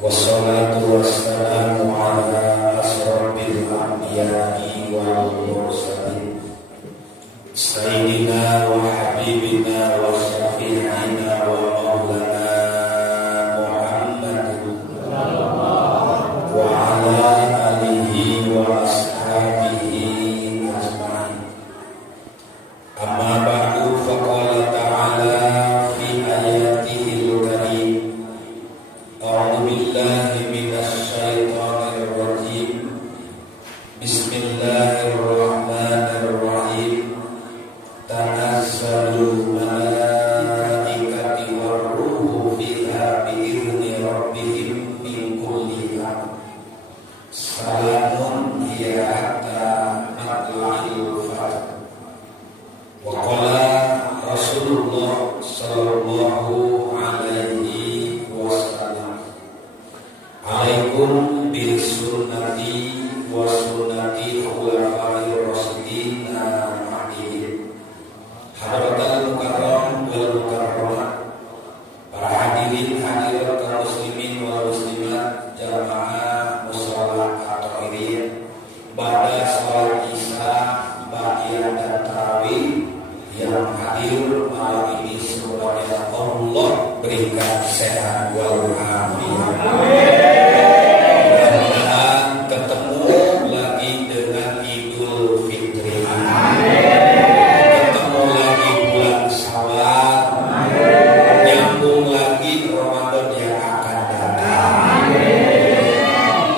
Wassalatu wassalamu ala asrofil anbiya'i wal mursalin Sayyidina wa habibina wa syafi'ina wa maulana Muhammadin wa ala alihi wa ashabihi ajma'in. Amma ba'du, faqala ta'ala fi ayatihil karim. A'udzu billahi minasy syaithanir rajim. Bismillahirrahmanirrahim. Tanazzalul malaikatu war-ruhu fiha bi'izni rabbihim min kulli amr. Salamun hiya hatta matla'il fajr. Wa qala Rasulullah sallallahu alaihi wasallam, alaikum bisunnati wa sunnati khulafa'ir rasyidin al-mahdiyyin. Hadratul mukarram wal mukarramat, para hadirin hadirat kaum muslimin wal muslimat jamaah musholat at-tahiriyah, ba'da salat isya, ba'diyah dan tarawih yang hadir malam ini, semoga Allah berikan sehat wal afiat. Mudah-mudahan ketemu lagi dengan Idul Fitri. Ketemu lagi bulan Syawal. Nyambung lagi Ramadan yang akan datang.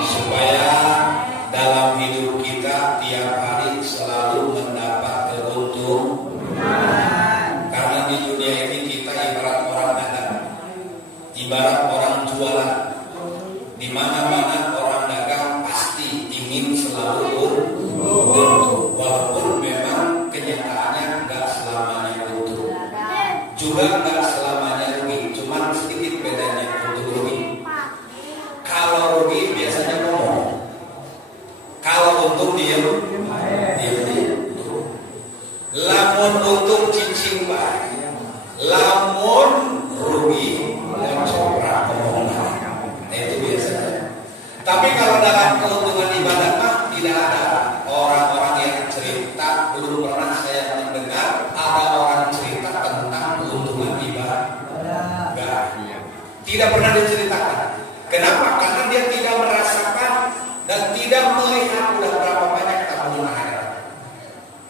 Supaya dalam hidup kita tiap hari selalu mendapat keuntungan. Karena di dunia ini kita ibarat orang dagang, ibarat orang jualan. Di mana-mana orang dagang pasti ingin selalu untung, walaupun memang kenyataannya nggak selamanya untung, juga nggak selamanya rugi. Cuman sedikit bedanya untuk rugi. Kalau rugi biasanya ngomong, kalau untung diam. Lamun untung cicing baik, lamun rugi mencoprak omongan. Itu biasanya. Tapi kalau dalam keuntungan ibadah mah tidak ada. Orang-orang yang cerita, belum pernah saya mendengar ada orang cerita tentang keuntungan ibadah. Enggak. Tidak pernah diceritakan. Kenapa? Karena dia tidak merasakan dan tidak melihat udah berapa banyak tabungan akhirat.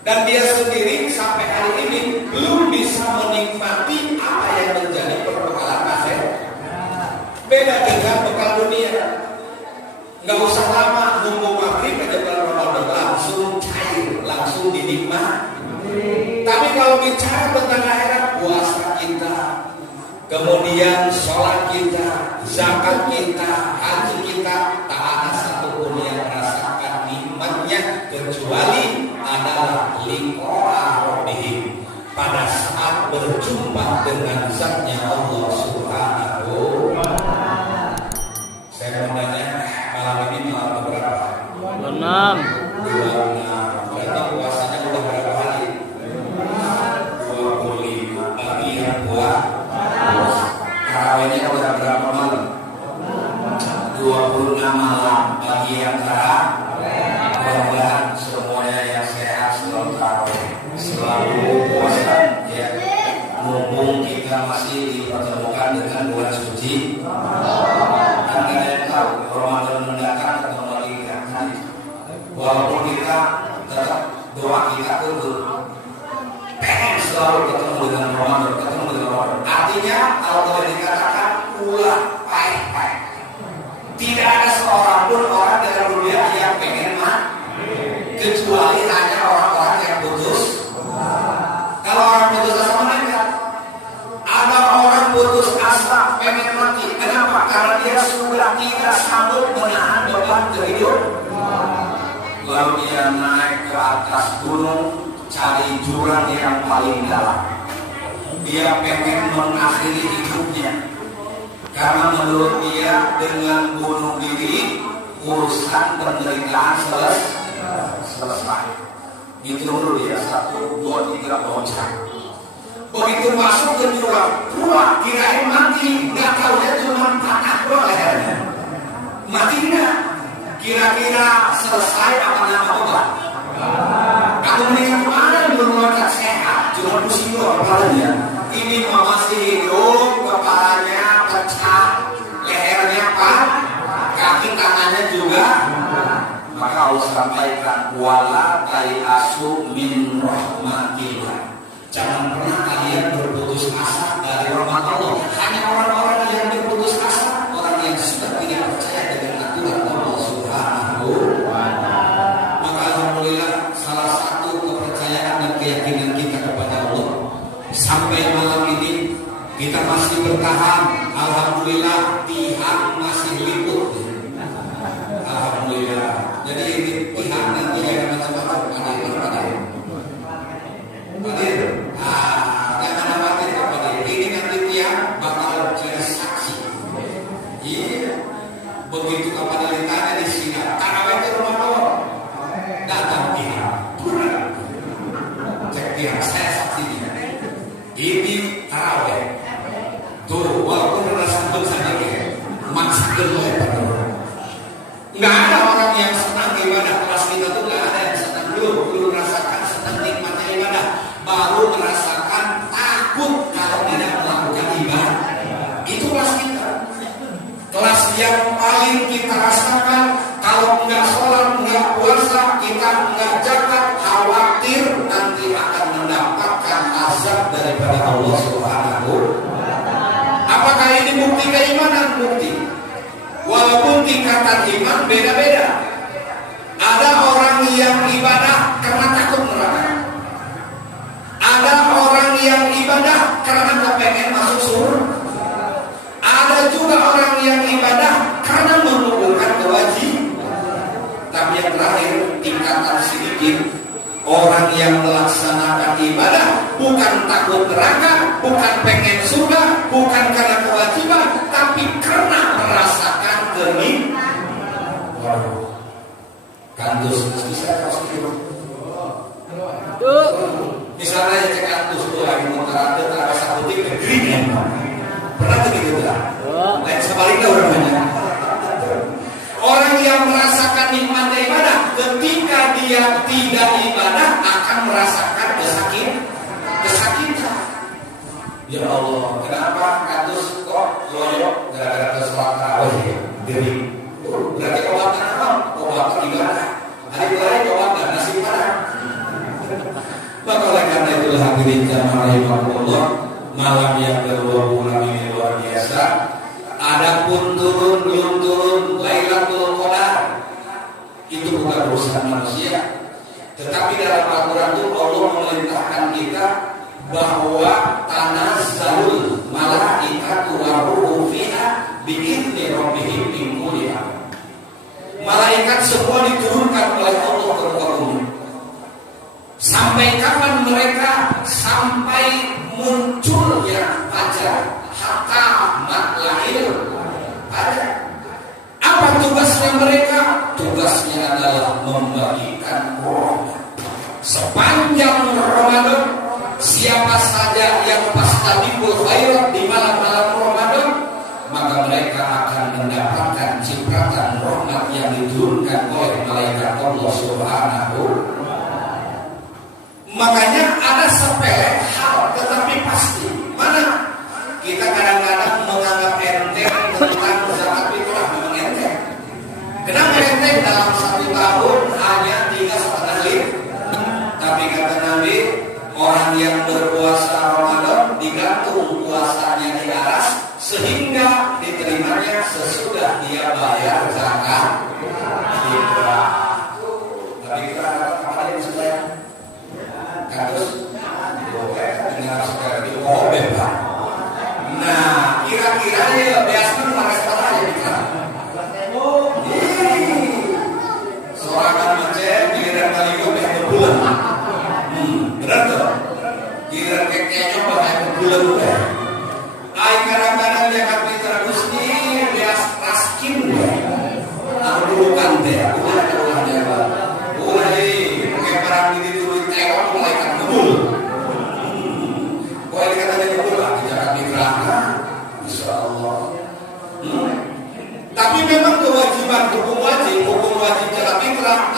Dan dia sendiri sampai hari ini belum bisa menikmati apa yang menjadi perbekalan akhirat. Beda dengan bekal dunia. Nggak usah lama nunggu maghrib aja bulan Ramadan langsung cair, langsung dinikmati. Tapi kalau bicara tentang akhirat, puasa kita, kemudian sholat kita, zakat kita, haji kita, tak ada satupun yang merasakan nikmatnya kecuali adalah liqa'a rabbihim, pada saat berjumpa dengan zatnya Allah Subhanahu wa ta'ala. Saya mau nanya, malam ini malam berapa? 26. 26. Berarti puasanya udah berapa hari? 25. Bagi yang puasa, tarawihnya udah berapa malam? 26 malam. Bagi yang tarawih, mudah-mudahan semuanya yang sehat selalu tarawih, selalu puasa ya. Mumpung kita masih dipertemukan dengan bulan suci, dan kalian tahu Ramadan mendatang ketemu lagi kan? Walaupun kita tetap doa kita tuh pengen selalu ketemu dengan Ramadan. Artinya kalau boleh dikatakan ulah baik-baik. Tidak ada seorang pun orang dalam dunia yang pengen mati, kecuali hanya orang-orang yang putus. Kalau orang putus asa mereka, ada orang putus asa pengen mati. Kenapa? Karena dia sudah tidak sanggup menahan beban kehidupan. Lalu dia naik ke atas gunung, cari jurang yang paling dalam. Dia pengen mengakhiri hidupnya, karena menurut dia dengan bunuh diri urusan penderitaan selesai. Itu dulu dia 1, 2, 3 loncat. Begitu masuk ke jurang, wah kirain mati, nggak tahunya cuma patah doang lehernya. selesai apa nama obat? Aku melihat kemarin bermuatan sehat, cuma pusing doang kepalanya. Ini masih hidup, kepalanya pecah, lehernya kaki tangannya juga. Maka Allah sampaikan wala tayasu min rahmatillah. Jangan pernah kalian berputus asa dari rahmat Allah. Hanya orang-orang yang berputus asa, orang yang sudah tidak percaya dengan aturan Allah Subhanahu wa ta'ala. Maka alhamdulillah salah satu kepercayaan dan keyakinan kita kepada Allah sampai malam ini kita masih bertahan. Alhamdulillah pihak masih liput. Alhamdulillah. Jadi ini pihak nanti yang macam-macam hadir. Jangan khawatir kepada ini nanti tiang bakal jadi saksi. Iya. Begitu kepada ditanya di sini, tarawih di rumah Allah. Datang pihak. Cek pihak saya saksinya. Ini tarawih. Tuh, walaupun rasa saja maksudnya lebar. Nggak ada orang yang senang ibadah kelas kita tuh nggak ada yang senang belum merasakan senang nikmatnya ibadah, baru merasakan takut kalau tidak melakukan ibadah. Itu kelas kita. Kelas yang paling kita rasakan kalau nggak sholat, nggak puasa, kita nggak zakat, khawatir nanti akan mendapatkan azab daripada Allah Subhanahu. Apakah ini bukti keimanan? Bukti. Walaupun tingkatan iman beda-beda. Ada orang yang ibadah karena takut neraka. Ada orang yang ibadah karena kepengen masuk surga. Ada juga orang yang ibadah karena mengumpulkan kewajiban. Tapi yang terakhir tingkatan sedikit. Orang yang melaksanakan ibadah bukan takut neraka, bukan pengen surga, bukan karena kewajiban, tapi karena merasakan kenikmatan. Kantus bisa kasih. Misalnya cek kantus tuh lagi muter ada satu titik green. Pernah begitu tak? Lain sebaliknya orangnya. Orang yang merasakan nikmat ibadah ketika dia tidak ibadah akan merasakan kesakitan. Ya Allah, kenapa kantus kok loyo gara-gara sholat tarawih? Jadi berarti obatnya apa? Obat ibadah. Hari lain obat nasi padang. Maka oleh karena itulah hadirin jamaah rahimahullah, malam yang ke-20 ini luar biasa. Adapun turun belum turun Lailatul Qadar itu bukan urusan manusia, tetapi dalam Al-Quran itu Allah memerintahkan kita bahwa tanazzalul malaikatu waruhu fiha bi'izni rabbihim min kulli amr. Malaikat semua diturunkan oleh Allah ke muka bumi. Sampai kapan mereka? Sampai munculnya fajar. Hatta matla'il ada. Apa tugasnya mereka? Tugasnya adalah membagikan rahmat. Sepanjang Ramadan, siapa saja yang fastabiqul khairat di malam-malam Ramadan, maka mereka akan mendapatkan cipratan rahmat yang diturunkan oleh malaikat Allah Subhanahu. Makanya ada sepele hal tetapi pasti. Mana? Kita kadang-kadang menganggap enteng tentang zakat fitrah, memang enteng. Kenapa enteng? Dalam 1 tahun hanya 3,5 liter. Tapi kata Nabi, orang yang berpuasa Ramadan digantung puasanya di aras sehingga diterimanya sesudah dia bayar zakat fitrah. Tapi kita kapan ini sudah? Kados, dengar saudara di Pak. Nah, kira-kira ya biasanya pakai sekolah ya kita. Sorangan macet, giliran kali gue berbulan. Benar tuh. Giliran kekenya pakai berbulan udah. Ay kadang-kadang dia kata terus nih bias raskin ya. Aku dulu kan deh, udah dia. Mulai pakai barang ini dulu tewak mulai kan ngebul. Kau ini katanya ngebul lah di Jakarta Migrana. Insya Allah. Tapi memang kewajiban hukum wajib jalan fitrah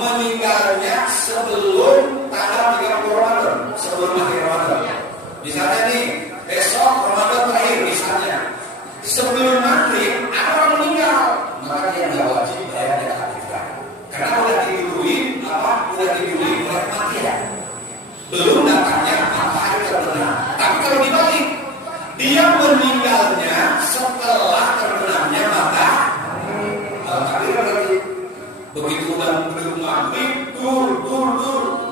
meninggalnya sebelum tanggal 30 Ramadan, sebelum akhir Ramadan. Misalnya nih, besok Ramadan terakhir misalnya, sebelum maghrib ada orang meninggal, maka dia nggak wajib bayar zakat fitrah, karena udah diduluin oleh kematian, belum datangnya matahari terbenam. Tapi kalau dibalik, dia meninggalnya setelah terbenamnya matahari, berarti begitu udah belum maghrib, dur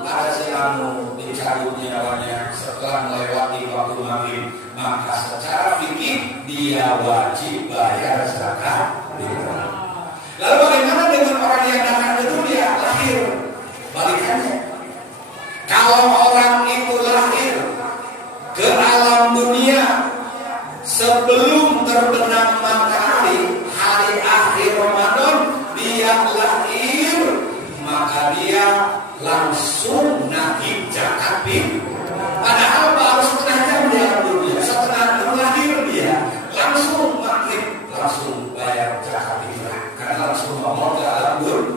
ada si anu dicabut nyawanya setelah melewati waktu maghrib, maka secara fikih dia wajib bayar zakat fitrah. Lalu bagaimana dengan orang yang datang ke dunia lahir? Balikannya, kalau orang itu lahir ke alam dunia sebelum terbenam matahari, hari akhir Ramadan dia lahir, maka dia langsung nagih zakat fitrah. Padahal baru setengah jam dia dunia, setengah jam lahir dia langsung maghrib, langsung bayar zakat fitrah, karena langsung ngomong ke alam dunia.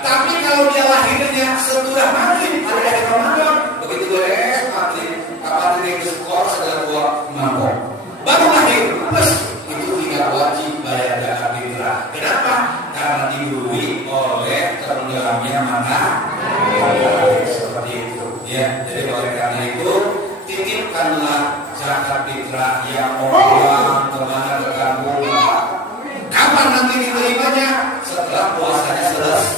Tapi kalau dia lahirnya setelah maghrib hari akhir Ramadan, begitu beres maghrib, kapan dia ke sekolah sudah dua mangkok, baru lahir, plus itu tidak wajib bayar zakat fitrah. Kenapa? Karena didului oleh tenggelamnya matahari, seperti itu. Ya, jadi oleh karena itu titipkanlah zakat fitrah yang mau pulang kemana ke kampung. Kapan nanti diterimanya? Setelah puasanya selesai.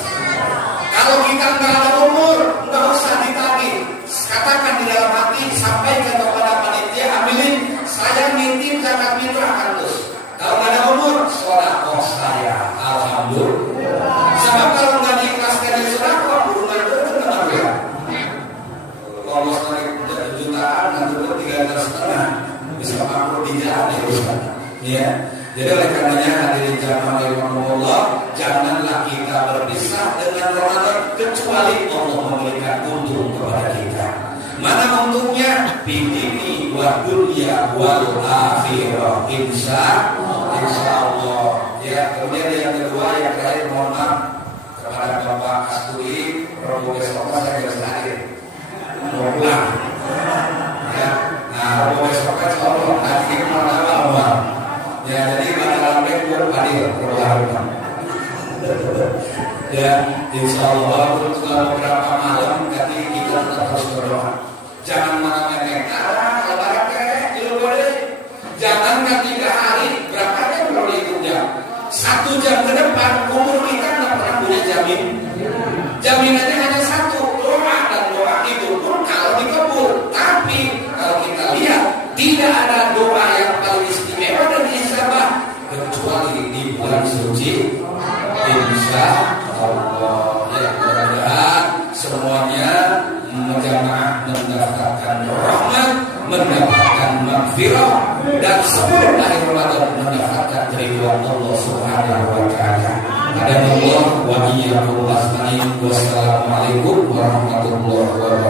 Kalau kita nggak ada umur, nggak usah ditagih. Katakan di dalam hati, sampaikan kepada panitia, ambilin, saya nitip zakat fitrah kantus. Kalau nggak ada umur, sedekah saya, alhamdulillah. Sebab kalau nggak diikhlaskan di sedekah, hubungan itu tetap ya. Kalau sekali jutaan, nanti 3,5 bisa makro di jalan ya. Jadi oleh karenanya hadirin jamaah rahimakumullah, janganlah kita berpisah dengan Ramadan kecuali Allah memberikan untung kepada kita. Mana untungnya? Bidini wa dunya wal akhirah, insya Allah. Ya, kemudian yang kedua, yang terakhir, mohon maaf kepada Bapak Kasturi, Robo besok saya nggak bisa hadir, mau pulang. Ya, nah Robo besok Allah nanti kemana-mana. Ya, jadi malam minggu hadir perlahan. Ya, insya Allah untuk beberapa malam nanti kita tetap harus berdoa. Jangan malam-malam lebaran jangan 3 hari berangkatnya perlu dihitung jam. 1 jam ke depan umur kita nggak pernah punya jaminannya hanya 1, doa, dan doa itu pun kalau dikabul. Tapi kalau kita lihat tidak ada doa yang paling istimewa dan diijabah kecuali di bulan suci. Insya Allah, ya, mudah-mudahan semuanya menjamaah mendapatkan rahmat, mendapatkan maghfirah, dan sebelum akhir Ramadan mendapatkan ridwan Allah Subhanahu wa taala. Wassalamualaikum warahmatullahi wabarakatuh.